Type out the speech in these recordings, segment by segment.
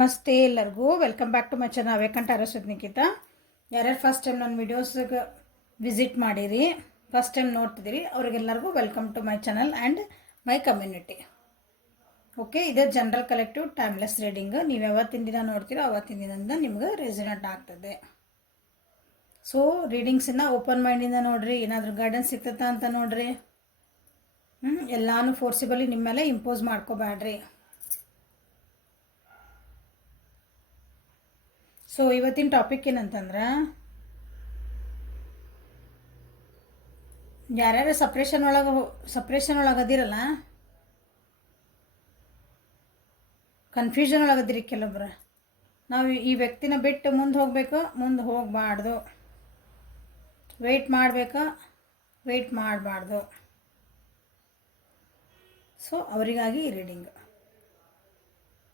ನಮಸ್ತೆ ಎಲ್ಲರಿಗೂ welcome back to my channel ವೇಕಂಠ ಅರಸ್ವತ್ ನಿಖಿತಾ. ಯಾರ್ಯಾರು ಫಸ್ಟ್ ಟೈಮ್ ನನ್ನ ವೀಡಿಯೋಸ್ಗೆ ವಿಸಿಟ್ ಮಾಡಿರಿ, ಫಸ್ಟ್ ಟೈಮ್ ನೋಡ್ತಿದ್ದೀರಿ ಅವ್ರಿಗೆಲ್ಲರಿಗೂ welcome to my channel and my community. Okay, ಇದು ಜನರಲ್ ಕಲೆಕ್ಟಿವ್ ಟೈಮ್ಲೆಸ್ ರೀಡಿಂಗ್. ನೀವು ಯಾವತ್ತಿನ ದಿನ ನೋಡ್ತೀರೋ ಅವತ್ತಿನ ದಿನದಿಂದ ನಿಮ್ಗೆ ರೆಸಿನೆಂಟ್ ಆಗ್ತದೆ. ಸೊ ರೀಡಿಂಗ್ಸನ್ನು ಓಪನ್ ಮೈಂಡಿಂದ ನೋಡಿರಿ, ಏನಾದರೂ ಗೈಡೆನ್ಸ್ ಸಿಗ್ತದ ಅಂತ ನೋಡಿರಿ. ಎಲ್ಲಾನು ಫೋರ್ಸಿಬಲಿ ನಿಮ್ಮ ಮೇಲೆ ಇಂಪೋಸ್ ಮಾಡ್ಕೋಬೇಡ್ರಿ. ಸೊ ಇವತ್ತಿನ ಟಾಪಿಕ್ ಏನಂತಂದ್ರೆ, ಯಾರ್ಯಾರು ಸಪ್ರೇಷನ್ ಒಳಗದಿರಲ್ಲ, ಕನ್ಫ್ಯೂಷನ್ ಒಳಗದಿರಿ ಕೆಲವೊಬ್ರು. ನಾವು ಈ ವ್ಯಕ್ತಿನ ಬಿಟ್ಟು ಮುಂದೆ ಹೋಗಬೇಕು, ಮುಂದೆ ಹೋಗಬಾರ್ದು, ವೆಯ್ಟ್ ಮಾಡಬೇಕು, ವೆಯ್ಟ್ ಮಾಡಬಾರ್ದು. ಸೊ ಅವರಿಗಾಗಿ ಈ ರೀಡಿಂಗ್.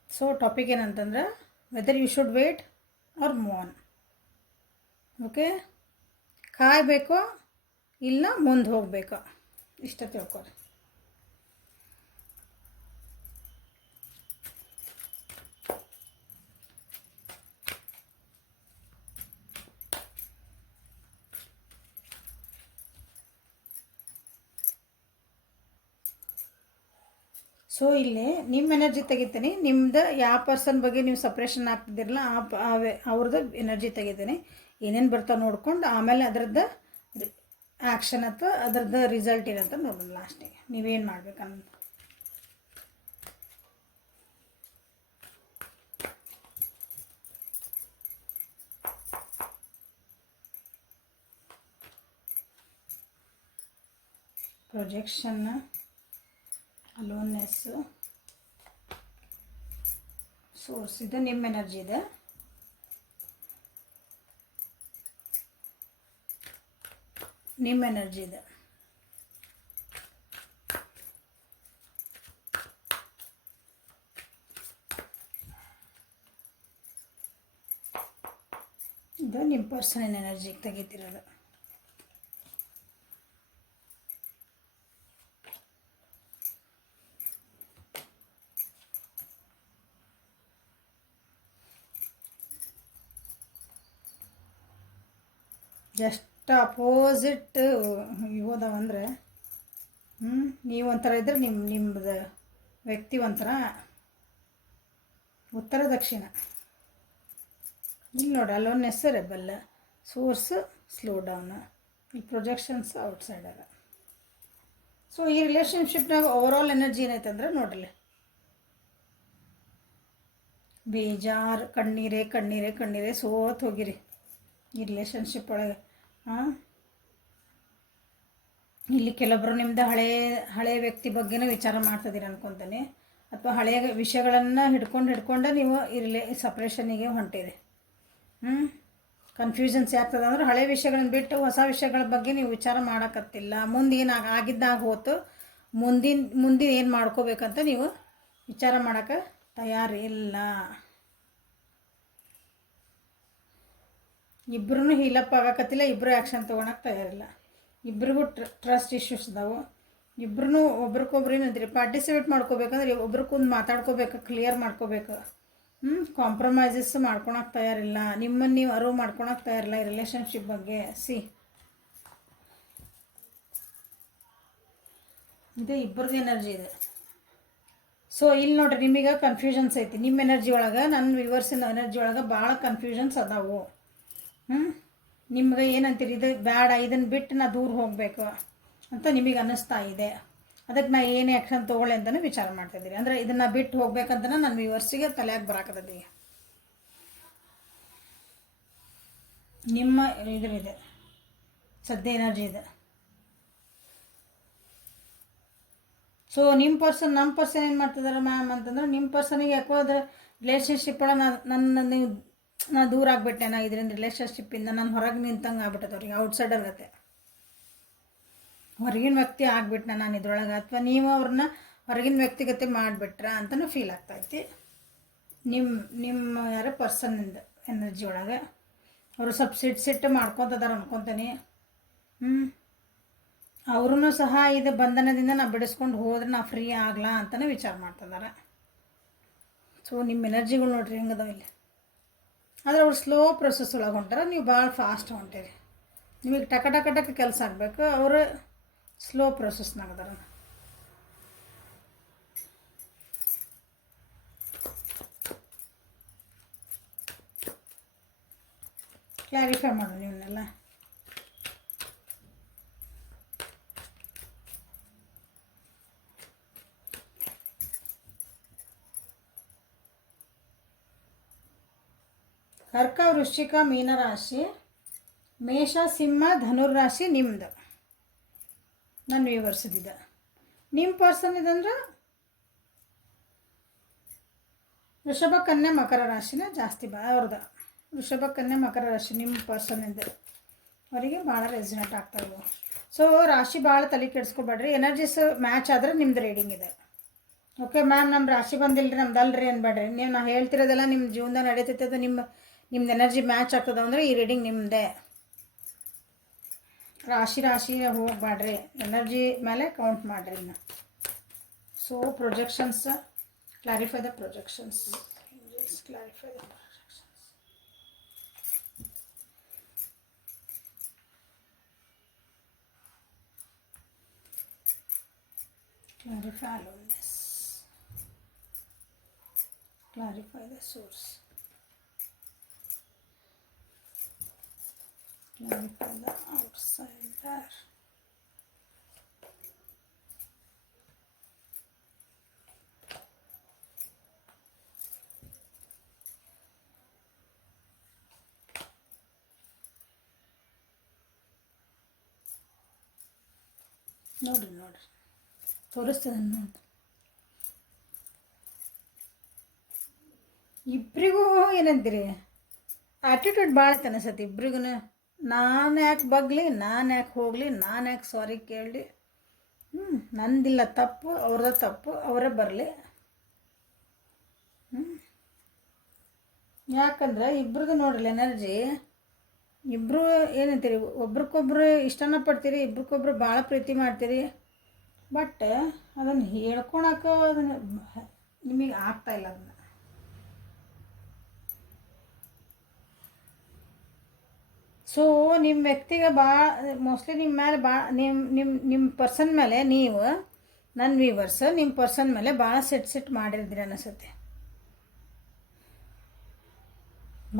ಸೊ ಟಾಪಿಕ್ ಏನಂತಂದ್ರೆ, whether you should wait or move on. Okay, ಕಾಯಬೇಕು ಇಲ್ಲ ಮುಂದೆ ಹೋಗಬೇಕು, ಇಷ್ಟ ತಿಳ್ಕೊರಿ. ಸೊ ಇಲ್ಲಿ ನಿಮ್ಮ ಎನರ್ಜಿ ತೆಗಿತೀನಿ. ನಿಮ್ದು ಯಾವ ಪರ್ಸನ್ ಬಗ್ಗೆ ನೀವು ಸಪ್ರೇಷನ್ ಆಗ್ತಿದ್ದಿರಲ್ಲ ಅವ್ರದ್ದು ಎನರ್ಜಿ ತೆಗಿತೀನಿ. ಏನೇನು ಬರ್ತಾವೆ ನೋಡ್ಕೊಂಡು ಆಮೇಲೆ ಅದರದ್ದು ಆ್ಯಕ್ಷನ್ ಅಥವಾ ಅದರದ್ದು ರಿಸಲ್ಟ್ ಏನಂತ ನೋಡೋಣ ಲಾಸ್ಟಿಗೆ ನೀವೇನು ಮಾಡ್ಬೇಕನ್ನೋದು. ಪ್ರೊಜೆಕ್ಷನ್, ಅಲೋನ್ನೆಸ್, ಸೋರ್ಸ್, ಇದು ನಿಮ್ಮ ಎನರ್ಜಿ ಇದೆ. ನಿಮ್ಮ ಎನರ್ಜಿ ಇದೆ. ಇದು ನಿಮ್ಮ ಪರ್ಸನಲ್ ಎನರ್ಜಿಗೆ ತೆಗಿತಿರೋದು. ಎಷ್ಟು ಅಪೋಸಿಟ್ ಇಗೋದವಂದ್ರೆ, ನೀವು ಒಂಥರ ಇದ್ರೆ ನಿಮ್ಮದು ವ್ಯಕ್ತಿ ಒಂಥರ ಉತ್ತರ ದಕ್ಷಿಣ. ಇಲ್ಲಿ ನೋಡಿ, ಅಲೋನ್ನೆಸ್ ರೆಬಲ್, ಸೋರ್ಸ್ ಸ್ಲೋ ಡೌನ್, ಈ ಪ್ರೊಜೆಕ್ಷನ್ಸ್ ಔಟ್ಸೈಡರ್. ಸೊ ಈ ರಿಲೇಷನ್ಶಿಪ್ನಾಗ ಓವರಾಲ್ ಎನರ್ಜಿ ಏನೈತೆ ಅಂದ್ರೆ ನೋಡ್ರಿ, ಬೇಜಾರು, ಕಣ್ಣೀರೇ ಕಣ್ಣೀರೇ ಕಣ್ಣೀರೇ ಸೋತ್ ಹೋಗಿರಿ ಈ ರಿಲೇಷನ್ಶಿಪ್ ಒಳಗೆ. ಇಲ್ಲಿ ಕೆಲವೊಬ್ಬರು ನಿಮ್ಮದು ಹಳೆಯ ವ್ಯಕ್ತಿ ಬಗ್ಗೆನೂ ವಿಚಾರ ಮಾಡ್ತಿದ್ದೀರಿ ಅನ್ಕೊತಾನೆ, ಅಥವಾ ಹಳೆಯ ವಿಷಯಗಳನ್ನು ಹಿಡ್ಕೊಂಡು ನೀವು ಈ ಸಪ್ರೇಷನಿಗೆ ಹೊಂಟಿರಿ. ಕನ್ಫ್ಯೂಷನ್ಸ್ ಆಗ್ತದೆ ಅಂದ್ರೆ ಹಳೆಯ ವಿಷಯಗಳನ್ನ ಬಿಟ್ಟು ಹೊಸ ವಿಷಯಗಳ ಬಗ್ಗೆ ನೀವು ವಿಚಾರ ಮಾಡೋಕತ್ತಿಲ್ಲ. ಮುಂದೆ ಏನು ಆಗಿದ್ದಾಗ ಹೋತು, ಮುಂದಿನ ಏನು ಮಾಡ್ಕೋಬೇಕಂತ ನೀವು ವಿಚಾರ ಮಾಡೋಕೆ ತಯಾರಿಲ್ಲ. ಇಬ್ಬರೂ ಹೀಲಪ್ ಆಗಕತ್ತಿಲ್ಲ, ಇಬ್ಬರು ಆ್ಯಕ್ಷನ್ ತೊಗೊಳಕ್ಕೆ ತಯಾರಿಲ್ಲ. ಇಬ್ರಿಗೂ ಟ್ರಸ್ಟ್ ಇಶ್ಯೂಸ್ ಇದಾವೆ. ಇಬ್ಬರೂ ಒಬ್ರಿಗೊಬ್ರು ಏನಂತೀರಿ, ಪಾರ್ಟಿಸಿಪೇಟ್ ಮಾಡ್ಕೋಬೇಕಂದ್ರೆ ಒಬ್ರಿಗೊಂದು ಮಾತಾಡ್ಕೋಬೇಕು, ಕ್ಲಿಯರ್ ಮಾಡ್ಕೋಬೇಕು. ಕಾಂಪ್ರಮೈಸಸ್ ಮಾಡ್ಕೊಳಕ್ಕೆ ತಯಾರಿಲ್ಲ, ನಿಮ್ಮನ್ನು ನೀವು ಅರಿವು ಮಾಡ್ಕೊಳಕ್ಕೆ ತಯಾರಿಲ್ಲ ಈ ರಿಲೇಷನ್ಶಿಪ್ ಬಗ್ಗೆ. ಇದು ಇಬ್ಬರದ್ದು ಎನರ್ಜಿ ಇದೆ. ಸೊ ಇಲ್ಲಿ ನೋಡ್ರಿ, ನಿಮಗೆ ಕನ್ಫ್ಯೂಷನ್ಸ್ ಐತಿ ನಿಮ್ಮ ಎನರ್ಜಿ ಒಳಗೆ, ನನ್ನ ವ್ಯೂವರ್ಸಿನ ಎನರ್ಜಿ ಒಳಗೆ ಭಾಳ ಕನ್ಫ್ಯೂಷನ್ಸ್ ಅದಾವು. ನಿಮ್ಗೆ ಏನಂತೀರಿ, ಇದು ಬೇಡ, ಇದನ್ನು ಬಿಟ್ಟು ನಾ ದೂರ ಹೋಗಬೇಕು ಅಂತ ನಿಮಗೆ ಅನ್ನಿಸ್ತಾ ಇದೆ. ಅದಕ್ಕೆ ನಾ ಏನು ಆ್ಯಕ್ಷನ್ ತೊಗೊಳ್ಳಿ ಅಂತಲೇ ವಿಚಾರ ಮಾಡ್ತಾಯಿದ್ದೀರಿ. ಅಂದರೆ ಇದನ್ನು ಬಿಟ್ಟು ಹೋಗ್ಬೇಕಂತ ನನ್ನ ವ್ಯೂವರ್ಸಿಗೆ ತಲೆಯಾಗಿ ಬರಾಕತ್ತದೆ. ನಿಮ್ಮ ಇದ್ರಿದೆ ಸದ್ಯ ಎನರ್ಜಿ ಇದೆ. ಸೊ ನಿಮ್ಮ ನಮ್ಮ ಪರ್ಸನ್ ಏನು ಮಾಡ್ತಿದ್ದಾರೆ ಮ್ಯಾಮ್ ಅಂತಂದ್ರೆ, ನಿಮ್ಮ ಪರ್ಸನಿಗೆ ಯಾಕೋ ಅದ್ರ ರಿಲೇಷನ್ಶಿಪ್ ಒಳಗೆ ನಾ ದೂರ ಆಗ್ಬಿಟ್ಟೆ, ನಾ ಇದರಿಂದ ರಿಲೇಷನ್ಶಿಪ್ಪಿಂದ ನಾನು ಹೊರಗೆ ನಿಂತಂಗೆ ಆಗ್ಬಿಟ್ಟದ ಅವ್ರಿಗೆ, ಔಟ್ಸೈಡರ್ ಗತೆ ಹೊರಗಿನ ವ್ಯಕ್ತಿ ಆಗ್ಬಿಟ್ನ ನಾನು ಇದ್ರೊಳಗೆ, ಅಥವಾ ನೀವು ಅವ್ರನ್ನ ಹೊರಗಿನ ವ್ಯಕ್ತಿಗತೆ ಮಾಡಿಬಿಟ್ರ ಅಂತಲೂ ಫೀಲ್ ಆಗ್ತೈತಿ. ನಿಮ್ಮ ಯಾರೋ ಪರ್ಸನ್ನಿಂದ ಎನರ್ಜಿ ಒಳಗೆ ಅವರು ಸ್ವಲ್ಪ ಸಿಟ್ಟು ಮಾಡ್ಕೊತದಾರ ಅನ್ಕೊತಾನೆ. ಅವ್ರೂ ಸಹ ಇದು ಬಂಧನದಿಂದ ನಾ ಬಿಡಿಸ್ಕೊಂಡು ಹೋದ್ರೆ ನಾ ಫ್ರೀ ಆಗ್ಲಾ ಅಂತಲೇ ವಿಚಾರ ಮಾಡ್ತಿದ್ದಾರೆ. ಸೊ ನಿಮ್ಮ ಎನರ್ಜಿಗಳು ನೋಡ್ರಿ ಹೆಂಗದಾವ ಇಲ್ಲಿ. ಆದರೆ ಅವ್ರು ಸ್ಲೋ ಪ್ರೊಸೆಸ್ ಒಳಗೆ ಹೊಂಟಾರ, ನೀವು ಭಾಳ ಫಾಸ್ಟ್ ಹೊಂಟೀರಿ. ನಿಮಗೆ ಟಕ ಟಕ ಟಕ ಕೆಲಸ ಆಗಬೇಕು, ಅವರು ಸ್ಲೋ ಪ್ರೊಸೆಸ್ನಾಗ ಅದಾರ. ಕ್ಲಾರಿಫೈ ಮಾಡೋಣ ಇವನ್ನೆಲ್ಲ. ಕರ್ಕ, ವೃಶ್ಚಿಕ, ಮೀನರಾಶಿ, ಮೇಷ, ಸಿಂಹ, ಧನುರ್ರಾಶಿ ನಿಮ್ದು. ನನ್ನ ವ್ಯೂವರ್ಸ್ದಿದೆ. ನಿಮ್ಮ ಪರ್ಸನ್ ಇದಂದ್ರೆ ವೃಷಭ, ಕನ್ಯಾ, ಮಕರ ರಾಶಿನ ಜಾಸ್ತಿ ಅವ್ರದ್ದು. ವೃಷಭ, ಕನ್ಯಾ, ಮಕರ ರಾಶಿ ನಿಮ್ಮ ಪರ್ಸನ್ ಇದೆ, ಅವರಿಗೆ ಭಾಳ ರೆಸಿನೇಟ್ ಆಗ್ತಾಯಿವೆ. ಸೊ ರಾಶಿ ಭಾಳ ತಲೆ ಕೆಡಿಸ್ಕೊಬೇಡ್ರಿ. ಎನರ್ಜೀಸ್ ಮ್ಯಾಚ್ ಆದರೆ ನಿಮ್ದು ರೀಡಿಂಗ್ ಇದೆ. ಓಕೆ ಮ್ಯಾಮ್, ನಮ್ಮ ರಾಶಿ ಬಂದಿಲ್ಲ ರೀ, ನಮ್ದು ಅಲ್ರಿ ಅನ್ಬೇಡ್ರಿ. ನೀವು ನಾ ಹೇಳ್ತಿರೋದೆಲ್ಲ ನಿಮ್ಮ ಜೀವನದಾಗ ನಡೀತೈತೆ, ಅದು ನಿಮ್ದು ಎನರ್ಜಿ ಮ್ಯಾಚ್ ಆಗ್ತದೆ ಅಂದರೆ ಈ ರೀಡಿಂಗ್ ನಿಮ್ಮದೇ. ರಾಶಿ ಹೋಗಬೇಡ್ರಿ, ಎನರ್ಜಿ ಮೇಲೆ ಕೌಂಟ್ ಮಾಡಿರಿ ಇನ್ನು. So projections, clarify the projections, clarify the projections. Clarify aloneness. Clarify the source. Clarify the outsider. ನೋಡ್ರಿ ತೋರಿಸ್ತದೆ ನೋಡಿ. ಇಬ್ಬರಿಗೂ ಏನಂತೀರಿ, ಆ್ಯಟಿಟ್ಯೂಡ್ ಭಾಳ ಅನಿಸತ್ತೆ ಇಬ್ರಿಗೂ. ನಾನು ಯಾಕೆ ಬಗ್ಲಿ, ನಾನು ಯಾಕೆ ಹೋಗಲಿ, ನಾನು ಯಾಕೆ ಸಾರಿ ಕೇಳಲಿ, ನಂದಿಲ್ಲ ತಪ್ಪು, ಅವ್ರದ ತಪ್ಪು, ಅವರೇ ಬರಲಿ. ಯಾಕಂದ್ರೆ ಇಬ್ರದ್ದು ನೋಡ್ರಿ ಎನರ್ಜಿ. ಇಬ್ಬರು ಏನಂತೀರಿ, ಒಬ್ರಿಗೊಬ್ರು ಇಷ್ಟನ ಪಡ್ತೀರಿ, ಇಬ್ರಿಗೊಬ್ರು ಭಾಳ ಪ್ರೀತಿ ಮಾಡ್ತೀರಿ. ಬಟ್ ಅದನ್ನು ಹೇಳ್ಕೊಳಕ್ಕೆ ಅದನ್ನು ನಿಮಗೆ ಆಗ್ತಾಯಿಲ್ಲ. ಅದನ್ನು ಸೊ ನಿಮ್ಮ ವ್ಯಕ್ತಿಗೆ ಮೋಸ್ಟ್ಲಿ ನಿಮ್ಮ ಮೇಲೆ ನಿಮ್ಮ ಪರ್ಸನ್ ಮೇಲೆ, ನೀವು ನನ್ನ ವ್ಯೂವರ್ಸ್ ನಿಮ್ಮ ಪರ್ಸನ್ ಮೇಲೆ ಭಾಳ ಸೆಟ್ ಮಾಡಿದ್ರಿ ಅನಿಸುತ್ತೆ.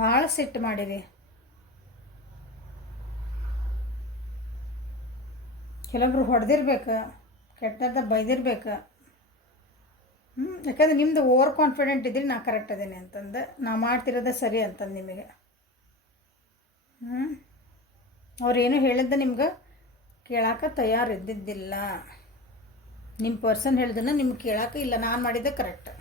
ಭಾಳ ಸೆಟ್ ಮಾಡಿರಿ. ಕೆಲವೊಬ್ರು ಹೊಡೆದಿರ್ಬೇಕು, ಕೆಟ್ಟದ ಬೈದಿರ್ಬೇಕು. ಯಾಕಂದ್ರೆ ನಿಮ್ಮದು ಓವರ್ ಕಾನ್ಫಿಡೆಂಟ್ ಇದ್ರಿ, ನಾ ಕರೆಕ್ಟ್ ಅದೇನೆ ಅಂತಂದು, ನಾ ಮಾಡ್ತಿರೋದೇ ಸರಿ ಅಂತಂದು ನಿಮಗೆ. ಅವ್ರೇನು ಹೇಳಿದ್ದ ನಿಮ್ಗೆ ಕೇಳಾಕ ತಯಾರಿದ್ದಿದ್ದಿಲ್ಲ. ನಿಮ್ಮ ಪರ್ಸನ್ ಹೇಳಿದನ್ನ ನಿಮ್ಗೆ ಕೇಳಾಕ ಇಲ್ಲ, ನಾನು ಮಾಡಿದ್ದೆ ಕರೆಕ್ಟ್.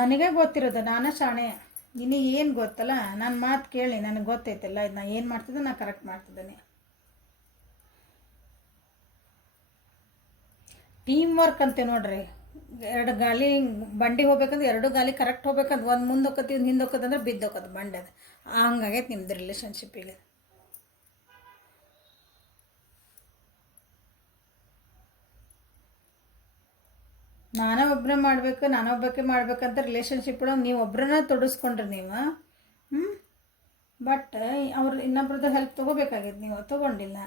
ನನಗೆ ಗೊತ್ತಿರೋದು, ನಾನೇ ಶಾಣೆ. ನಿನಗೆ ಏನು ಗೊತ್ತಲ್ಲ, ನನ್ನ ಮಾತು ಕೇಳಿ, ನನಗೆ ಗೊತ್ತೈತಲ್ಲ, ಇದು ನಾ ಏನು ಮಾಡ್ತಿದ್ದೆ, ನಾ ಕರೆಕ್ಟ್ ಮಾಡ್ತಿದ್ದೇನೆ. ಟೀಮ್ ವರ್ಕ್ ಅಂತೆ ನೋಡ್ರಿ. ಎರಡು ಗಾಲಿ ಬಂಡಿ ಹೋಗ್ಬೇಕಂದ್ರೆ ಎರಡು ಗಾಲಿ ಕರೆಕ್ಟ್ ಹೋಗ್ಬೇಕಂದ್ರೆ ಒಂದು ಮುಂದೆ ಹೋಗತಿ, ಒಂದು ಹಿಂದೆ ಹೋಗೋದಂದ್ರೆ ಬಿದ್ದು ಹೋಗೋದು ಬಂಡಿ. ಅದು ಹಂಗಾಗೈತೆ ನಿಮ್ದು ರಿಲೇಷನ್ಶಿಪ್ಪಿಗೆ. ನಾನೇ ಒಬ್ಬನೇ ಮಾಡಬೇಕು, ನಾನೊಬ್ಬಕ್ಕೆ ಮಾಡ್ಬೇಕಂತ ರಿಲೇಷನ್ಶಿಪ್ ಒಳಗೆ ನೀವು ಒಬ್ಬರನ್ನ ತೊಡಸ್ಕೊಂಡ್ರಿ ನೀವು. ಬಟ್ ಅವ್ರು ಇನ್ನೊಬ್ರದ್ದು ಹೆಲ್ಪ್ ತೊಗೋಬೇಕಾಗಿತ್ತು, ನೀವು ತೊಗೊಂಡಿಲ್ಲ.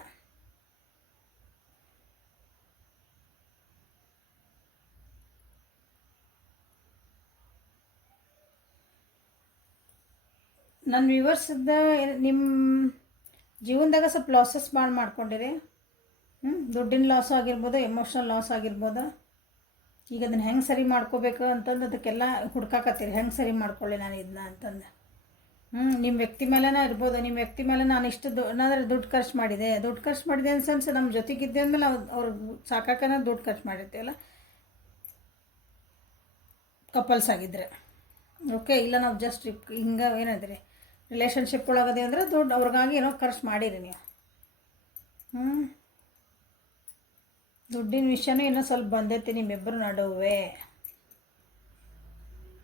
ನನ್ನ ವ್ಯೂವರ್ಸ್ದ ನಿಮ್ಮ ಜೀವನದಾಗ ಸ್ವಲ್ಪ ಲಾಸಸ್ ಮಾಡ್ಕೊಂಡಿರಿ. ದುಡ್ಡಿನ ಲಾಸ್ ಆಗಿರ್ಬೋದು, ಎಮೋಷ್ನಲ್ ಲಾಸ್ ಆಗಿರ್ಬೋದು. ಈಗ ಅದನ್ನು ಹೆಂಗೆ ಸರಿ ಮಾಡ್ಕೋಬೇಕು ಅಂತಂದು ಅದಕ್ಕೆಲ್ಲ ಹುಡ್ಕಾಕತ್ತೀರಿ, ಹೆಂಗೆ ಸರಿ ಮಾಡ್ಕೊಳ್ಳಿ ನಾನು ಇದನ್ನ ಅಂತಂದು. ನಿಮ್ಮ ವ್ಯಕ್ತಿ ಮೇಲೆನೇ ಇರ್ಬೋದು, ನಿಮ್ಮ ವ್ಯಕ್ತಿ ಮೇಲೆ ನಾನು ಇಷ್ಟು ದುಡ್ಡು ಖರ್ಚು ಮಾಡಿದೆ ಇನ್ ಸೆನ್ಸ್ ನಮ್ಮ ಜೊತೆಗಿದ್ದೆ ಅಂದಮೇಲೆ ಅವ್ರು ಸಾಕಾಕನ ದುಡ್ಡು ಖರ್ಚು ಮಾಡಿರ್ತೀವಲ್ಲ, ಕಪಲ್ಸ್ ಆಗಿದ್ದರೆ. ಓಕೆ, ಇಲ್ಲ ನಾವು ಜಸ್ಟ್ ಹಿಂಗೆ ಏನಂದ್ರಿ ರಿಲೇಷನ್ಶಿಪ್ ಒಳಗದೆ ಅಂದರೆ ದುಡ್ಡು ಅವ್ರಿಗಾಗಿ ಏನೋ ಖರ್ಚು ಮಾಡಿರಿ ನೀವು. ದುಡ್ಡಿನ ವಿಷಯನೂ ಇನ್ನೂ ಸ್ವಲ್ಪ ಬಂದೈತಿ ನಿಮ್ಮಿಬ್ಬರು ನಡುವೆ.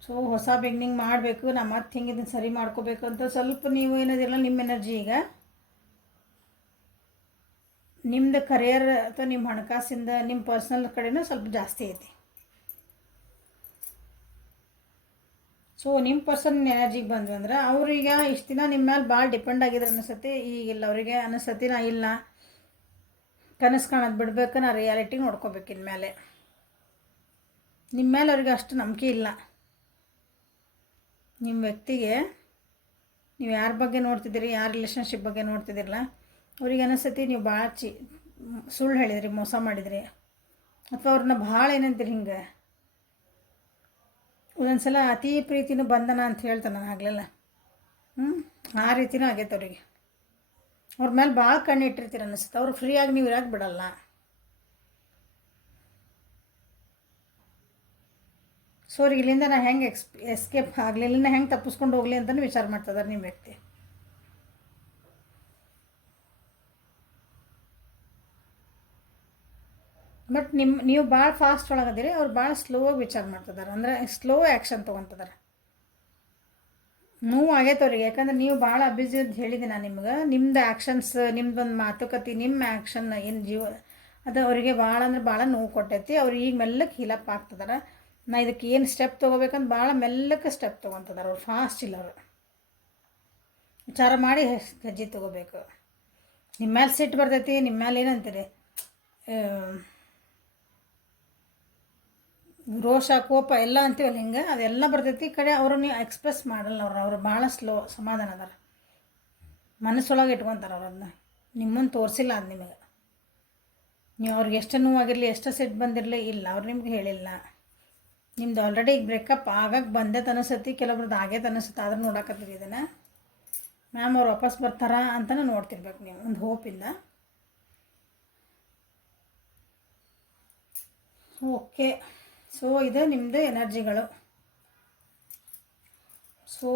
ಸೊ ಹೊಸ ಬಿಗ್ನಿಂಗ್ ಮಾಡಬೇಕು, ನಾ ಮತ್ತೆ ಹಿಂಗೆ ಇದನ್ನು ಸರಿ ಮಾಡ್ಕೋಬೇಕು ಅಂತ ಸ್ವಲ್ಪ ನೀವು ಏನದಿರಲ್ಲ, ನಿಮ್ಮ ಎನರ್ಜಿ ಈಗ ನಿಮ್ಮದು ಕರಿಯರ್ ಅಥವಾ ನಿಮ್ಮ ಹಣಕಾಸಿಂದ ನಿಮ್ಮ ಪರ್ಸ್ನಲ್ ಕಡೆನೂ ಸ್ವಲ್ಪ ಜಾಸ್ತಿ ಐತಿ. ಸೊ ನಿಮ್ಮ ಪರ್ಸನ್ ಎನರ್ಜಿಗೆ ಬಂದ್ವಿ ಅಂದ್ರೆ ಅವ್ರೀಗ ಇಷ್ಟು ದಿನ ನಿಮ್ಮ ಮೇಲೆ ಭಾಳ ಡಿಪೆಂಡ್ ಆಗಿದ್ರೆ ಅನಿಸತಿ. ಈಗಿಲ್ಲ ಅವರಿಗೆ ಅನಿಸತಿ ನಾ ಇಲ್ಲ ಕನಸು ಕಾಣೋದು ಬಿಡ್ಬೇಕು, ನಾ ರಿಯಾಲಿಟಿ ನೋಡ್ಕೋಬೇಕು. ಇನ್ಮೇಲೆ ನಿಮ್ಮ ಮೇಲೆ ಅವ್ರಿಗೆ ಅಷ್ಟು ನಂಬಿಕೆ ಇಲ್ಲ. ನಿಮ್ಮ ವ್ಯಕ್ತಿಗೆ ನೀವು ಯಾರ ಬಗ್ಗೆ ನೋಡ್ತಿದ್ದೀರಿ, ಯಾರ ರಿಲೇಷನ್ಶಿಪ್ ಬಗ್ಗೆ ನೋಡ್ತಿದ್ದೀರಲ್ಲ ಅವ್ರಿಗೆ ಅನಿಸ್ತತಿ ನೀವು ಭಾಳ ಸುಳ್ಳು ಹೇಳಿದ್ರಿ, ಮೋಸ ಮಾಡಿದ್ರಿ, ಅಥವಾ ಅವ್ರನ್ನ ಭಾಳ ಏನಂತೀರಿ ಹಿಂಗೆ ಒಂದೊಂದ್ಸಲ ಅತಿ ಪ್ರೀತಿನೂ ಬಂಧನ ಅಂತ ಹೇಳ್ತಾನೆ ನಾನು ಆಗಲಿಲ್ಲ. ಆ ರೀತಿನೂ ಆಗೈತೆ ಅವ್ರಿಗೆ. ಅವ್ರ ಮೇಲೆ ಭಾಳ ಕಣ್ಣಿಟ್ಟಿರ್ತೀರ ಅನ್ನಿಸುತ್ತೆ. ಅವ್ರು ಫ್ರೀಯಾಗಿ ನೀವು ಇರೋಕೆ ಬಿಡಲ್ಲ. ಸೊ ಅವ್ರಿಗೆ ಇಲ್ಲಿಂದ ನಾ ಹೆಂಗೆ ಎಸ್ಕೇಪ್ ಆಗಲಿ, ಇಲ್ಲಿಂದ ಹೆಂಗೆ ತಪ್ಪಿಸ್ಕೊಂಡು ಹೋಗಲಿ ಅಂತಲೂ ವಿಚಾರ ಮಾಡ್ತಿದ್ದಾರೆ ನಿಮ್ಮ ವ್ಯಕ್ತಿ. ಬಟ್ ನೀವು ಭಾಳ ಫಾಸ್ಟ್ ಒಳಗದಿರಿ, ಅವ್ರು ಭಾಳ ಸ್ಲೋವಾಗಿ ವಿಚಾರ ಮಾಡ್ತಿದ್ದಾರೆ. ಅಂದರೆ ಸ್ಲೋ ಆ್ಯಕ್ಷನ್ ತೊಗೊತಿದ್ದಾರೆ. ನೋವು ಆಗೈತೆ ಅವ್ರಿಗೆ. ಯಾಕಂದ್ರೆ ನೀವು ಭಾಳ ಅಬ್ಯೂಸ್ ಅಂತ ಹೇಳಿದೆ ನಾನು ನಿಮ್ಗೆ. ನಿಮ್ದು ಆ್ಯಕ್ಷನ್ಸ್, ನಿಮ್ದೊಂದು ಮಾತುಕತೆ, ನಿಮ್ಮ ಆ್ಯಕ್ಷನ್ ಏನು ಅದು ಅವರಿಗೆ ಭಾಳ ಅಂದ್ರೆ ಭಾಳ ನೋವು ಕೊಟ್ಟೈತಿ. ಅವ್ರು ಈಗ ಮೆಲ್ಲಕ್ಕೆ ಹೀಲಪ್ ಆಗ್ತಿದ್ದಾರೆ. ನಾ ಇದಕ್ಕೆ ಏನು ಸ್ಟೆಪ್ ತೊಗೋಬೇಕಂತ ಭಾಳ ಮೆಲ್ಲಕ್ಕೆ ಸ್ಟೆಪ್ ತೊಗೊತಿದ್ದಾರೆ. ಅವ್ರು ಫಾಸ್ಟ್ ಇಲ್ಲ. ಅವರು ವಿಚಾರ ಮಾಡಿ ಹೆಜ್ಜೆ ತೊಗೋಬೇಕು. ನಿಮ್ಮ ಮೇಲೆ ಸಿಟ್ಟು ಬರ್ತೈತಿ, ನಿಮ್ಮ ಮೇಲೆ ಏನಂತೀರಿ ರೋಷ ಕೋಪ ಎಲ್ಲ ಅಂತೀವಲ್ಲ ಹಿಂಗೆ, ಅದೆಲ್ಲ ಬರ್ತೈತಿ. ಕಡೆ ಅವರು ನೀವು ಎಕ್ಸ್ಪ್ರೆಸ್ ಮಾಡಲ್ಲ. ಅವ್ರು ಭಾಳ ಸ್ಲೋ ಸಮಾಧಾನ ಅದಾರ. ಮನಸ್ಸೊಳಗೆ ಇಟ್ಕೊತಾರೆ ಅವ್ರನ್ನ. ನಿಮ್ಮನ್ನು ತೋರಿಸಿಲ್ಲ ಅದು ನಿಮಗೆ. ನೀವು ಅವ್ರಿಗೆ ಎಷ್ಟು ನೋವಾಗಿರಲಿ, ಎಷ್ಟು ಸಿಟ್ಟು ಬಂದಿರಲಿ, ಇಲ್ಲ ಅವ್ರು ನಿಮ್ಗೆ ಹೇಳಿಲ್ಲ. ನಿಮ್ದು ಆಲ್ರೆಡಿ ಈಗ ಬ್ರೇಕಪ್ ಆಗಕ್ಕೆ ಬಂದೈತೆ ಅನಿಸತಿ, ಕೆಲವ್ರದ್ದು ಆಗೈತೆ ಅನಿಸುತ್ತೆ. ಆದ್ರೆ ನೋಡಕತ್ತೀರಿ ಇದನ್ನು. ಮ್ಯಾಮ್ ಅವ್ರು ವಾಪಸ್ ಬರ್ತಾರಾ ಅಂತಲೂ ನೋಡ್ತಿರ್ಬೇಕು ನೀವು ಒಂದು ಹೋಪಿಂದ. ಓಕೆ, ಸೊ ಇದು ನಿಮ್ಮದು ಎನರ್ಜಿಗಳು. ಸೊ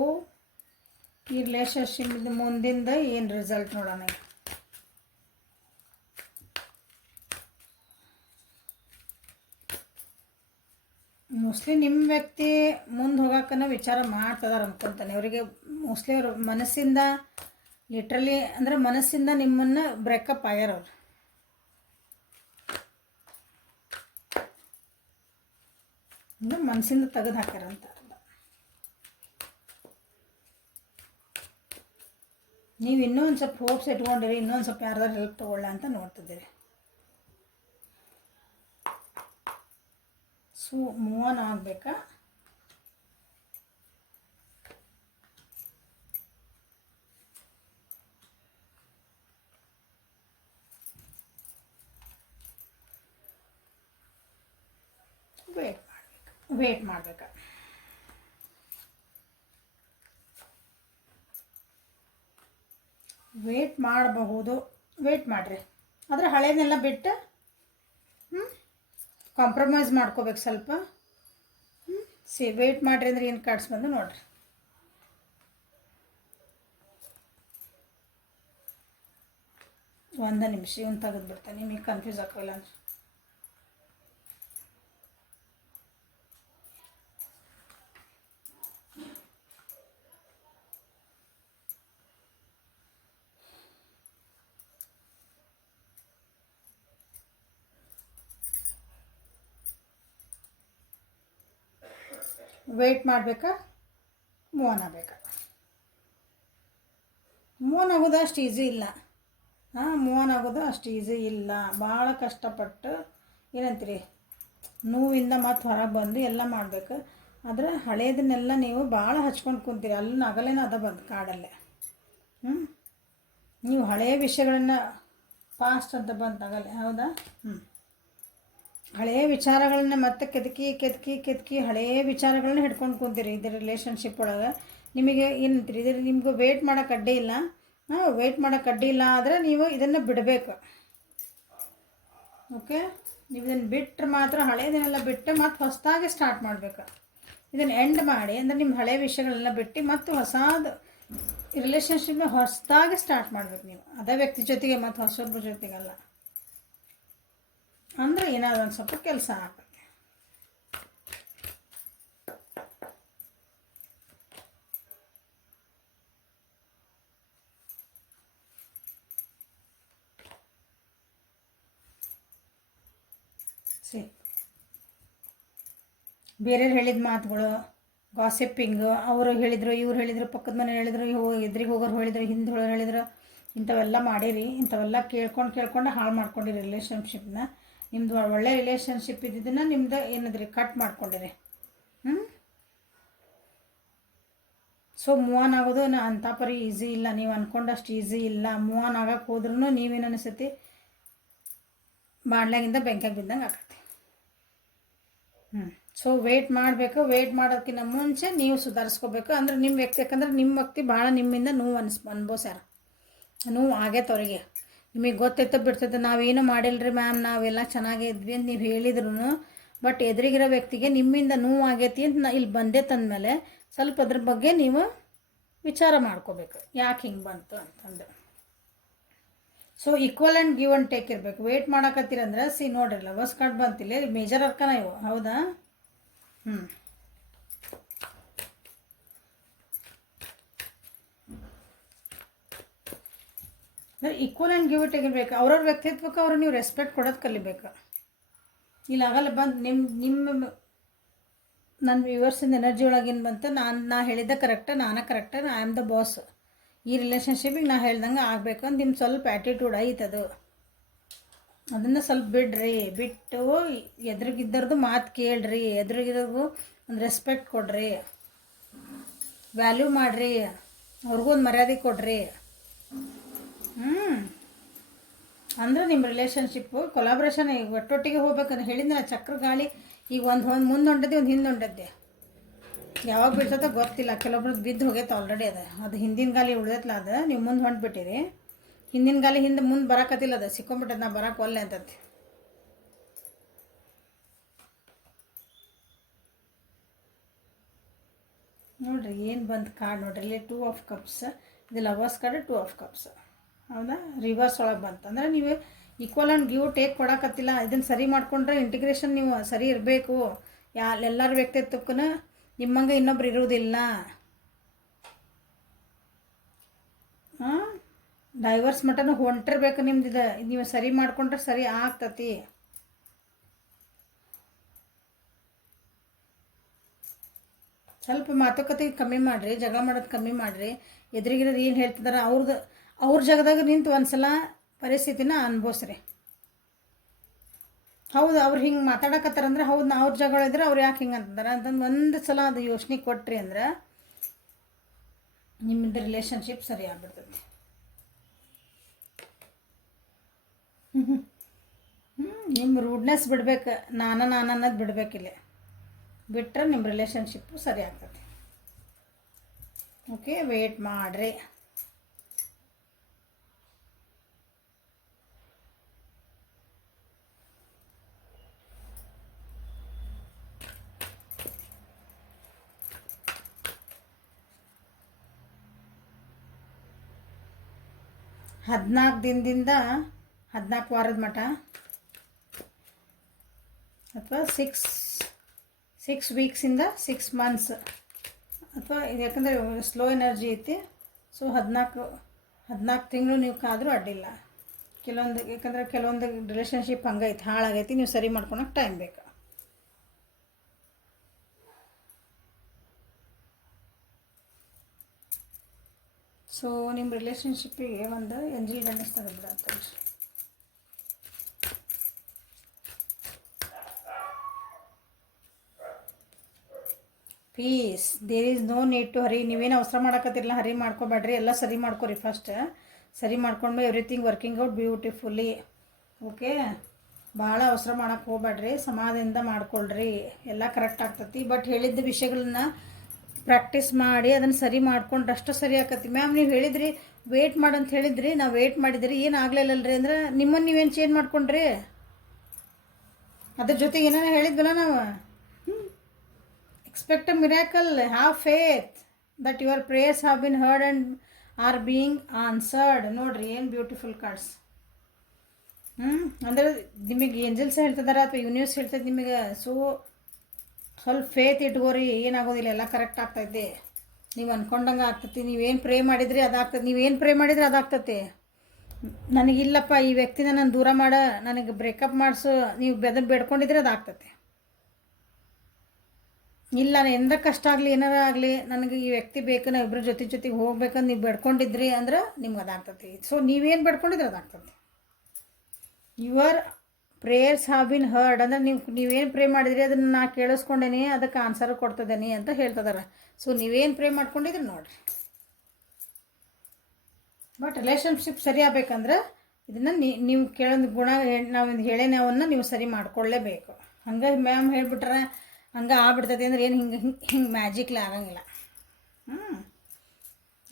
ಈ ರಿಲೇಷನ್ಶಿಪ್ ಮುಂದಿಂದ ಏನು ರಿಸಲ್ಟ್ ನೋಡೋಣ. ಮೋಸ್ಟ್ಲಿ ನಿಮ್ಮ ವ್ಯಕ್ತಿ ಮುಂದೆ ಹೋಗೋಕ್ಕನ ವಿಚಾರ ಮಾಡ್ತಿದಾರೆ ಅನ್ಕೊತಾನೆ. ಅವರಿಗೆ ಮೋಸ್ಟ್ಲಿ ಅವ್ರ ಮನಸ್ಸಿಂದ ಲಿಟ್ರಲಿ ಅಂದರೆ ಮನಸ್ಸಿಂದ ನಿಮ್ಮನ್ನು ಬ್ರೇಕಪ್ ಆಗ್ಯಾರ. ಅವ್ರು ಅಂದರೆ ಮನಸ್ಸಿಂದ ತೆಗೆದು ಹಾಕ್ಯಾರಂತ. ನೀವು ಇನ್ನೂ ಒಂದು ಸ್ವಲ್ಪ ಹೋಪ್ಸ್ ಇಟ್ಕೊಂಡಿರಿ, ಇನ್ನೊಂದು ಸ್ವಲ್ಪ ಯಾರ್ದಾರು ಹೆಲ್ಪ್ ತೊಗೊಳ್ಳ ಅಂತ ನೋಡ್ತಿದ್ದೀರಿ. ಸೊ ಮೂವ್ ಆನ್ ಆಗಬೇಕಾ? ವೇಟ್ ಮಾಡಬೇಕಾ? ವೇಟ್ ಮಾಡಬಹುದು. ವೇಟ್ ಮಾಡಿರಿ. ಆದರೆ ಹಳೇದನ್ನೆಲ್ಲ ಬಿಟ್ಟು ಕಾಂಪ್ರಮೈಸ್ ಮಾಡ್ಕೋಬೇಕು ಸ್ವಲ್ಪ. ವೇಟ್ ಮಾಡಿರಿ ಅಂದ್ರೆ ಏನು ಕಾರ್ಡ್ಸ್ ಬಂದು ನೋಡಿರಿ. ಒಂದು ನಿಮಿಷ ಇವನು ತೆಗೆದುಬಿಡ್ತಾನೆ, ನಿಮಗೆ ಕನ್ಫ್ಯೂಸ್ ಆಗೋಲ್ಲ ಅಂದ್ರೆ. ವೇಟ್ ಮಾಡಬೇಕಾ, ಮೂವ್ ಆನ್ ಆಗಬೇಕಾ? ಮೂವ್ ಆನ್ ಆಗೋದು ಅಷ್ಟು ಈಸಿ ಇಲ್ಲ. ಮೂವ್ ಆನ್ ಆಗೋದು ಅಷ್ಟು ಈಸಿ ಇಲ್ಲ. ಭಾಳ ಕಷ್ಟಪಟ್ಟು ಏನಂತೀರಿ ನೋವಿಂದ ಮತ್ತು ಹೊರಗೆ ಬಂದು ಎಲ್ಲ ಮಾಡಬೇಕು. ಆದರೆ ಹಳೇದನ್ನೆಲ್ಲ ನೀವು ಭಾಳ ಹಚ್ಕೊಂಡು ಕುಂತೀರಿ. ಅಲ್ಲೂ ನಗಲೇನ ಅದ ಬಂದು ಕಾಡಲ್ಲೇ. ನೀವು ಹಳೆಯ ವಿಷಯಗಳನ್ನು ಪಾಸ್ಟ್ ಅಂತ ಬಂತಾಗಲ್ಲ, ಹೌದಾ? ಹಳೆಯ ವಿಚಾರಗಳನ್ನ ಮತ್ತೆ ಕೆದಕಿ ಹಳೆಯ ವಿಚಾರಗಳನ್ನ ಹಿಡ್ಕೊಂಡು ಕುಂತೀರಿ ಇದ್ರ ರಿಲೇಷನ್ಶಿಪ್ ಒಳಗೆ. ನಿಮಗೆ ಏನಂತೀರಿ ಇದ್ರ ನಿಮ್ಗೆ ವೇಟ್ ಮಾಡೋಕೆ ಅಡ್ಡಿ ಇಲ್ಲ. ವೇಟ್ ಮಾಡೋಕೆ ಅಡ್ಡಿ ಇಲ್ಲ ಆದರೆ ನೀವು ಇದನ್ನು ಬಿಡಬೇಕು. ಓಕೆ, ನೀವು ಇದನ್ನು ಬಿಟ್ಟರೆ ಮಾತ್ರ ಹಳೆಯದನ್ನೆಲ್ಲ ಬಿಟ್ಟು ಮತ್ತು ಹೊಸದಾಗಿ ಸ್ಟಾರ್ಟ್ ಮಾಡಬೇಕು. ಇದನ್ನು ಎಂಡ್ ಮಾಡಿ ಅಂದರೆ ನಿಮ್ಮ ಹಳೆಯ ವಿಷಯಗಳೆಲ್ಲ ಬಿಟ್ಟು ಮತ್ತು ಹೊಸದು ರಿಲೇಷನ್ಶಿಪ್ನ ಹೊಸದಾಗಿ ಸ್ಟಾರ್ಟ್ ಮಾಡಬೇಕು ನೀವು. ಅದೇ ವ್ಯಕ್ತಿ ಜೊತೆಗೆ ಮತ್ತು ಹೊಸೊಬ್ಬರ ಜೊತೆಗಲ್ಲ. ಅಂದರೆ ಏನಾದ್ರು ಒಂದು ಸ್ವಲ್ಪ ಕೆಲಸ ಆಗತ್ತೆ. ಸಿ ಬೇರೆಯವ್ರು ಹೇಳಿದ ಮಾತುಗಳು, ಗಾಸಿಪ್ಪಿಂಗು, ಅವರು ಹೇಳಿದರು, ಇವ್ರು ಹೇಳಿದರು, ಪಕ್ಕದ ಮನೆ ಹೇಳಿದರು, ಎದುರಿಗೆ ಹೋಗೋರು ಹೇಳಿದರು, ಹಿಂದೆ ಹೋಗೋರು ಹೇಳಿದರು, ಇಂಥವೆಲ್ಲ ಮಾಡಿರಿ. ಇಂಥವೆಲ್ಲ ಕೇಳ್ಕೊಂಡು ಹಾಳು ಮಾಡ್ಕೊಂಡಿರಿ ರಿಲೇಷನ್ಶಿಪ್ನ. ನಿಮ್ಮದು ಒಳ್ಳೆ ರಿಲೇಷನ್ಶಿಪ್ ಇದ್ದಿದ್ದನ್ನು ನಿಮ್ದು ಏನದ್ರಿ ಕಟ್ ಮಾಡ್ಕೊಂಡಿರಿ. ಸೊ ಮೂವ್ ಆನ್ ಆಗೋದು ಅಂಥ ಪರಿ ಈಸಿ ಇಲ್ಲ, ನೀವು ಅಂದ್ಕೊಂಡಷ್ಟು ಈಸಿ ಇಲ್ಲ. ಮೂವ್ ಆನ್ ಆಗಕ್ಕೆ ಹೋದ್ರೂ ನೀವೇನು ಅನಿಸ್ತೈತಿ, ಬಾಣ್ಲಾಗಿಂದ ಬೆಂಕಿಯಾಗ ಬಿದ್ದಂಗೆ ಆಗತ್ತೆ. ಸೊ ವೆಯ್ಟ್ ಮಾಡಬೇಕು. ವೆಯ್ಟ್ ಮಾಡೋದಕ್ಕಿಂತ ಮುಂಚೆ ನೀವು ಸುಧಾರಿಸ್ಕೋಬೇಕು. ಅಂದ್ರೆ ನಿಮ್ಮ ವ್ಯಕ್ತಿ, ಯಾಕಂದ್ರೆ ನಿಮ್ಮ ವ್ಯಕ್ತಿ ಭಾಳ ನಿಮ್ಮಿಂದ ನೋವು ಅನ್ಬೋಸ್ಯಾರ, ನೋವು ಆಗೈತೆ ಅವರಿಗೆ. ನಿಮಗೆ ಗೊತ್ತೈತೆ ಬಿಡ್ತೈತೆ, ನಾವೇನು ಮಾಡಿಲ್ಲರಿ ಮ್ಯಾಮ್, ನಾವೆಲ್ಲ ಚೆನ್ನಾಗೇ ಇದ್ವಿ ಅಂತ ನೀವು ಹೇಳಿದ್ರು, ಬಟ್ ಎದುರಿಗಿರೋ ವ್ಯಕ್ತಿಗೆ ನಿಮ್ಮಿಂದ ನೋವು ಆಗೈತಿ ಅಂತ ಇಲ್ಲಿ ಬಂದೆ ತಂದಮೇಲೆ ಸ್ವಲ್ಪ ಅದ್ರ ಬಗ್ಗೆ ನೀವು ವಿಚಾರ ಮಾಡ್ಕೋಬೇಕು, ಯಾಕೆ ಹಿಂಗೆ ಬಂತು ಅಂತಂದು. So equal and give and take ಇರಬೇಕು. ವೆಯ್ಟ್ ಮಾಡಕತ್ತೀರಂದ್ರೆ ನೋಡ್ರಿ, ಲವರ್ಸ್ ಕಾರ್ಡ್ ಬಂತಿಲ್ಲ, ಮೇಜರ್ ಅರ್ಕನ ಇವು, ಹೌದಾ? ಈಕ್ವಲ್ ಆ್ಯಂಡ್ ಗಿವ್ ಇಟ್ ಇರಬೇಕು. ಅವ್ರವ್ರ ವ್ಯಕ್ತಿತ್ವಕ್ಕೆ ಅವ್ರು ನೀವು ರೆಸ್ಪೆಕ್ಟ್ ಕೊಡೋದು ಕಲಿಬೇಕು. ಇಲ್ಲ ಆಗಲ್ಲ ಬಂದು ನಿಮ್ಮ ನನ್ನ ವ್ಯೂವರ್ಸಿಂದ ಎನರ್ಜಿ ಒಳಗೇನು ಬಂತು, ನಾ ಹೇಳಿದ್ದೆ ಕರೆಕ್ಟ, ನಾನೇ correct, I am the boss, ಈ ರಿಲೇಷನ್ಶಿಪಿಗೆ ನಾ ಹೇಳ್ದಂಗೆ ಆಗಬೇಕು ಅಂತ ನಿಮ್ಮ ಸ್ವಲ್ಪ ಆ್ಯಟಿಟ್ಯೂಡ್ ಐತದು. ಅದನ್ನು ಸ್ವಲ್ಪ ಬಿಡ್ರಿ. ಬಿಟ್ಟು ಎದುರಿಗಿದ್ದರದು ಮಾತು ಕೇಳ್ರಿ, ಎದುರಿಗಿರೋದು ಒಂದು ರೆಸ್ಪೆಕ್ಟ್ ಕೊಡ್ರಿ, ವ್ಯಾಲ್ಯೂ ಮಾಡಿರಿ, ಅವ್ರಿಗೂ ಒಂದು ಮರ್ಯಾದೆ ಕೊಡ್ರಿ. ಅಂದ್ರೆ ನಿಮ್ಮ ರಿಲೇಷನ್ಶಿಪ್ಪು ಕೊಲಾಬ್ರೇಷನ್ ಈಗ ಒಟ್ಟೊಟ್ಟಿಗೆ ಹೋಗ್ಬೇಕಂತ ಹೇಳಿದ್ರೆ ಚಕ್ರ ಗಾಳಿ ಈಗ ಒಂದು ಮುಂದೆ ಹೊಂಟದ್ದೆ, ಒಂದು ಹಿಂದೆ ಹೊಂಟದ್ದೆ, ಯಾವಾಗ ಬಿಡ್ತದೋ ಗೊತ್ತಿಲ್ಲ. ಕೆಲವೊಬ್ರದ್ದು ಬಿದ್ದು ಹೋಗೈತೆ ಆಲ್ರೆಡಿ. ಅದು ಹಿಂದಿನ ಗಾಲಿ ಉಳ್ದೈತಲ್ಲ, ಅದು ನೀವು ಮುಂದೆ ಹೊಂಟ್ಬಿಟ್ಟಿರಿ. ಹಿಂದಿನ ಗಾಲಿ ಹಿಂದೆ ಮುಂದೆ ಬರೋಕತ್ತಿಲ್ಲ, ಅದು ಸಿಕ್ಕೊಂಬಿಟ್ಟದ, ನಾ ಬರೋಕೆ ಒಲ್ಲೆ ಅಂತಂತೆ. ನೋಡಿರಿ ಏನು ಬಂದು ಕಾರ್ಡ್ ನೋಡ್ರಿ, ಇಲ್ಲಿ 2 ಆಫ್ ಕಪ್ಸ್, ಇದು ಲವರ್ಸ್ ಕಾರ್ಡ್ 2 ಆಫ್ ಕಪ್ಸ್, ಹೌದಾ? ರಿವರ್ಸ್ ಒಳಗೆ ಬಂತು ಅಂದರೆ ನೀವು ಈಕ್ವಲ್ ಆ್ಯಂಡ್ ಗಿವ್ ಟೇಕ್ ಕೊಡೋಕತ್ತಿಲ್ಲ. ಇದನ್ನು ಸರಿ ಮಾಡಿಕೊಂಡ್ರೆ ಇಂಟಿಗ್ರೇಷನ್ ನೀವು ಸರಿ ಇರಬೇಕು. ಎಲ್ಲರ ವ್ಯಕ್ತಿತ್ವಕ್ಕೂ ನಿಮ್ಮಂಗೆ ಇನ್ನೊಬ್ರು ಇರುವುದಿಲ್ಲ. ಡೈವರ್ಸ್ ಮಟನು ಹೊಂಟಿರ್ಬೇಕು ನಿಮ್ದಿದೆ, ನೀವು ಸರಿ ಮಾಡಿಕೊಂಡ್ರೆ ಸರಿ ಆಗ್ತತಿ. ಸ್ವಲ್ಪ ಮಾತುಕತೆ ಕಮ್ಮಿ ಮಾಡಿರಿ, ಜಗಳ ಮಾಡೋದು ಕಮ್ಮಿ ಮಾಡಿರಿ. ಎದುರಿಗಿರೋದು ಏನು ಹೇಳ್ತಿದಾರೆ ಅವ್ರ ಜಾಗದಾಗ ನಿಂತು ಒಂದು ಸಲ ಪರಿಸ್ಥಿತಿನ ಅನ್ಭವಿಸ್ರಿ. ಹೌದು, ಅವ್ರು ಹಿಂಗೆ ಮಾತಾಡಕತ್ತಾರಂದ್ರೆ ಹೌದು, ನಾ ಅವ್ರ ಜಗಳ ಇದ್ರೆ ಅವ್ರು ಯಾಕೆ ಹಿಂಗೆ ಅಂತಂದಾರೆ ಅಂತಂದು ಒಂದು ಸಲ ಅದು ಯೋಚನೆ ಕೊಟ್ರಿ ಅಂದ್ರೆ ನಿಮ್ಮದು ರಿಲೇಷನ್ಶಿಪ್ ಸರಿ ಆಗ್ಬಿಡ್ತದೆ. ನಿಮ್ಮ ರೂಡ್ನೆಸ್ ಬಿಡ್ಬೇಕು, ನಾನು ಅನ್ನೋದು ಬಿಡ್ಬೇಕಿಲ್ಲ. ಬಿಟ್ಟರೆ ನಿಮ್ಮ ರಿಲೇಷನ್ಶಿಪ್ಪು ಸರಿ ಆಗ್ತದೆ. ಓಕೆ, ವೇಟ್ ಮಾಡಿರಿ. ಹದಿನಾಲ್ಕು ದಿನದಿಂದ 14 ವಾರದ ಮಟ್ಟ ಅಥವಾ 6 ವೀಕ್ಸಿಂದ 6 ಮಂತ್ಸ್ ಅಥವಾ ಯಾಕಂದರೆ ಸ್ಲೋ ಎನರ್ಜಿ ಐತಿ. ಸೊ 14 ತಿಂಗಳು ನೀವು ಕಾದರೂ ಅಡ್ಡಿಲ್ಲ. ಯಾಕಂದರೆ ಕೆಲವೊಂದು ರಿಲೇಷನ್ಶಿಪ್ ಹಂಗೈತಿ, ಹಾಳಾಗೈತಿ, ನೀವು ಸರಿ ಮಾಡ್ಕೊಳಕ್ಕೆ ಟೈಮ್ ಬೇಕು. ಸೊ ನಿಮ್ಮ ರಿಲೇಷನ್ಶಿಪ್ಪಿಗೆ ಒಂದು ಎಂಜಲ್ ಗೈಡೆನ್ಸ್ ತಗೊಂಡ್ಬಿಡಂತ. Peace, there is no need to hurry. ನೀವೇನು ಅವಸರ ಮಾಡೋಕತ್ತಿರಲ್ಲ, ಹರಿ ಮಾಡ್ಕೊಬೇಡ್ರಿ, ಎಲ್ಲ ಸರಿ ಮಾಡ್ಕೊರಿ. ಫಸ್ಟ್ ಸರಿ ಮಾಡ್ಕೊಂಡು everything working out beautifully. Okay, ಭಾಳ ಅವಸರ ಮಾಡೋಕ್ಕೆ ಹೋಗ್ಬೇಡ್ರಿ, ಸಮಾಧಾನದಿಂದ ಮಾಡ್ಕೊಳ್ರಿ, ಎಲ್ಲ ಕರೆಕ್ಟ್ ಆಗ್ತತಿ. ಬಟ್ ಹೇಳಿದ್ದ ವಿಷಯಗಳನ್ನ ಪ್ರಾಕ್ಟೀಸ್ ಮಾಡಿ ಅದನ್ನು ಸರಿ ಮಾಡ್ಕೊಂಡ್ರೆ ಅಷ್ಟು ಸರಿ ಆಕತಿ. ಮ್ಯಾಮ್ ನೀವು ಹೇಳಿದ್ರಿ ವೇಟ್ ಮಾಡಂತ ಹೇಳಿದ್ರಿ, ನಾವು ವೇಟ್ ಮಾಡಿದ್ರಿ, ಏನು ಆಗಲಿಲ್ಲಲ್ರಿ ಅಂದ್ರೆ ನಿಮ್ಮನ್ನು ನೀವೇನು ಚೇಂಜ್ ಮಾಡ್ಕೊಂಡ್ರಿ? ಅದ್ರ ಜೊತೆಗೆ ಏನೇನೋ ಹೇಳಿದ್ವಲ್ಲ ನಾವು, expect a miracle, have faith that your prayers have been heard and are being answered. ನೋಡಿರಿ ಏನು ಬ್ಯೂಟಿಫುಲ್ ಕಾರ್ಡ್ಸ್. ಅಂದರೆ ನಿಮಗೆ ಏಂಜಲ್ಸ್ ಹೇಳ್ತಿದಾರೆ ಅಥವಾ ಯೂನಿವರ್ಸ್ ಹೇಳ್ತದೆ ನಿಮಗೆ. ಸೊ ಸ್ವಲ್ಪ ಫೇತ್ ಇಟ್ಕೋರಿ, ಏನಾಗೋದಿಲ್ಲ, ಎಲ್ಲ ಕರೆಕ್ಟ್ ಆಗ್ತೈತೆ. ನೀವು ಅಂದ್ಕೊಂಡಂಗೆ ಆಗ್ತೈತಿ. ನೀವೇನು ಪ್ರೇ ಮಾಡಿದ್ರಿ ಅದಾಗ್ತದೆ, ನೀವೇನು ಪ್ರೇ ಮಾಡಿದ್ರೆ ಅದಾಗ್ತೈತಿ. ನನಗಿಲ್ಲಪ್ಪ ಈ ವ್ಯಕ್ತಿನ ನಾನು ದೂರ ನನಗೆ ಬ್ರೇಕಪ್ ಮಾಡಿಸು ನೀವು ಬೇಡ್ಕೊಂಡಿದ್ರೆ ಅದು ಆಗ್ತದೆ. ಇಲ್ಲ ನಾನು ಎಂದ ಕಷ್ಟ ಆಗಲಿ ಏನಾರ ಆಗಲಿ ನನಗೆ ಈ ವ್ಯಕ್ತಿ ಬೇಕು, ನಾವು ಇಬ್ಬರ ಜೊತೆಗೆ ಹೋಗ್ಬೇಕಂತ ನೀವು ಬೇಡ್ಕೊಂಡಿದ್ರಿ ಅಂದ್ರೆ ನಿಮ್ಗೆ ಅದಾಗ್ತದೆ. ಸೊ ನೀವೇನು ಬೇಡ್ಕೊಂಡಿದ್ರೆ ಅದಾಗ್ತದೆ. Your prayers have been heard ಅಂದ್ರೆ ನೀವೇನು ಪ್ರೇ ಮಾಡಿದ್ರಿ ಅದನ್ನು ನಾ ಕೇಳಿಸ್ಕೊಂಡೇನಿ, ಅದಕ್ಕೆ ಆನ್ಸರ್ ಕೊಡ್ತದೇನಿ ಅಂತ ಹೇಳ್ತಿದಾರೆ. ಸೊ ನೀವೇನು ಪ್ರೇ ಮಾಡ್ಕೊಂಡಿದ್ರಿ ನೋಡಿರಿ. ಬಟ್ ರಿಲೇಷನ್ಶಿಪ್ ಸರಿ ಆಗ್ಬೇಕಂದ್ರೆ ಇದನ್ನು ನೀವು ಕೇಳೋದು ಗುಣ ನಾವು ಹೇಳೇನವನ್ನ ನೀವು ಸರಿ ಮಾಡ್ಕೊಳ್ಳೇಬೇಕು. ಹಂಗೆ ಮ್ಯಾಮ್ ಹೇಳ್ಬಿಟ್ರೆ ಹಂಗೆ ಆಗ್ಬಿಡ್ತೈತಿ ಅಂದ್ರೆ ಏನು ಹಿಂಗೆ ಮ್ಯಾಜಿಕ್ಲಿ ಆಗಂಗಿಲ್ಲ.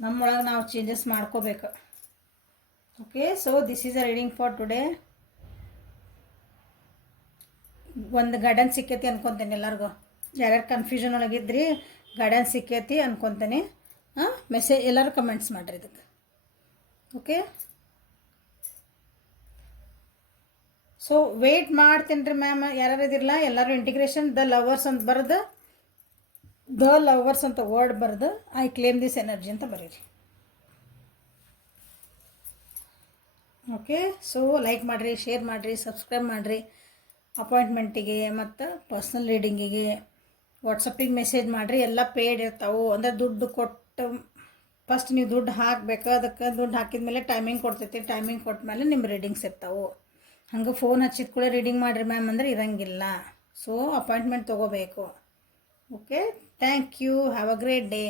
ನಮ್ಮೊಳಗೆ ನಾವು ಚೇಂಜಸ್ ಮಾಡ್ಕೋಬೇಕು. Okay, so this is a reading for today. ಒಂದು ಗೈಡೆನ್ಸ್ ಸಿಕ್ಕೈತಿ ಅನ್ಕೊತೇನೆ ಎಲ್ಲರಿಗೂ. ಯಾರ್ಯಾರು ಕನ್ಫ್ಯೂಷನ್ ಒಳಗಿದ್ರಿ ಗೈಡೆನ್ಸ್ ಸಿಕ್ಕೈತಿ ಅನ್ಕೊತೇನೆ. ಮೆಸೇಜ್ ಎಲ್ಲರೂ ಕಮೆಂಟ್ಸ್ ಮಾಡಿರಿ ಇದಕ್ಕೆ. ಓಕೆ, ಸೊ ವೆಯ್ಟ್ ಮಾಡ್ತೀನಿ ರೀ ಮ್ಯಾಮ್. ಯಾರು ಇದಿರಲ್ಲ ಎಲ್ಲರೂ ಇಂಟಿಗ್ರೇಷನ್ ದ ಲವರ್ಸ್ ಅಂತ ಬರೆದು ದ ಲವರ್ಸ್ ಅಂತ ವರ್ಡ್ ಬರೆದು ಐ ಕ್ಲೇಮ್ ದಿಸ್ ಎನರ್ಜಿ ಅಂತ ಬರೀರಿ. ಓಕೆ, ಸೊ ಲೈಕ್ ಮಾಡಿರಿ, ಶೇರ್ ಮಾಡಿರಿ, ಸಬ್ಸ್ಕ್ರೈಬ್ ಮಾಡಿರಿ. ಅಪಾಯಿಂಟ್ಮೆಂಟಿಗೆ ಮತ್ತು ಪರ್ಸ್ನಲ್ ರೀಡಿಂಗಿಗೆ ವಾಟ್ಸಪ್ಪಿಗೆ ಮೆಸೇಜ್ ಮಾಡಿರಿ. ಎಲ್ಲ ಪೇಯ್ಡ್ ಇರ್ತಾವೆ. ಅಂದರೆ ದುಡ್ಡು ಕೊಟ್ಟು ಫಸ್ಟ್ ನೀವು ದುಡ್ಡು ಹಾಕಬೇಕು. ಅದಕ್ಕೆ ದುಡ್ಡು ಹಾಕಿದ ಮೇಲೆ ಟೈಮಿಂಗ್ ಕೊಡ್ತೈತಿ. ಟೈಮಿಂಗ್ ಕೊಟ್ಟ ಮೇಲೆ ನಿಮ್ಮ ರೀಡಿಂಗ್ಸ್ ಇರ್ತಾವೆ. ಹಂಗೆ ಫೋನ್ ಹಚ್ಚಿದ ಕೂಡ ರೀಡಿಂಗ್ ಮಾಡಿರಿ ಮ್ಯಾಮ್ ಅಂದ್ರೆ ಇರೋಂಗಿಲ್ಲ. ಸೊ ಅಪಾಯಿಂಟ್ಮೆಂಟ್ ತೊಗೋಬೇಕು. Okay, thank you. Have a great day.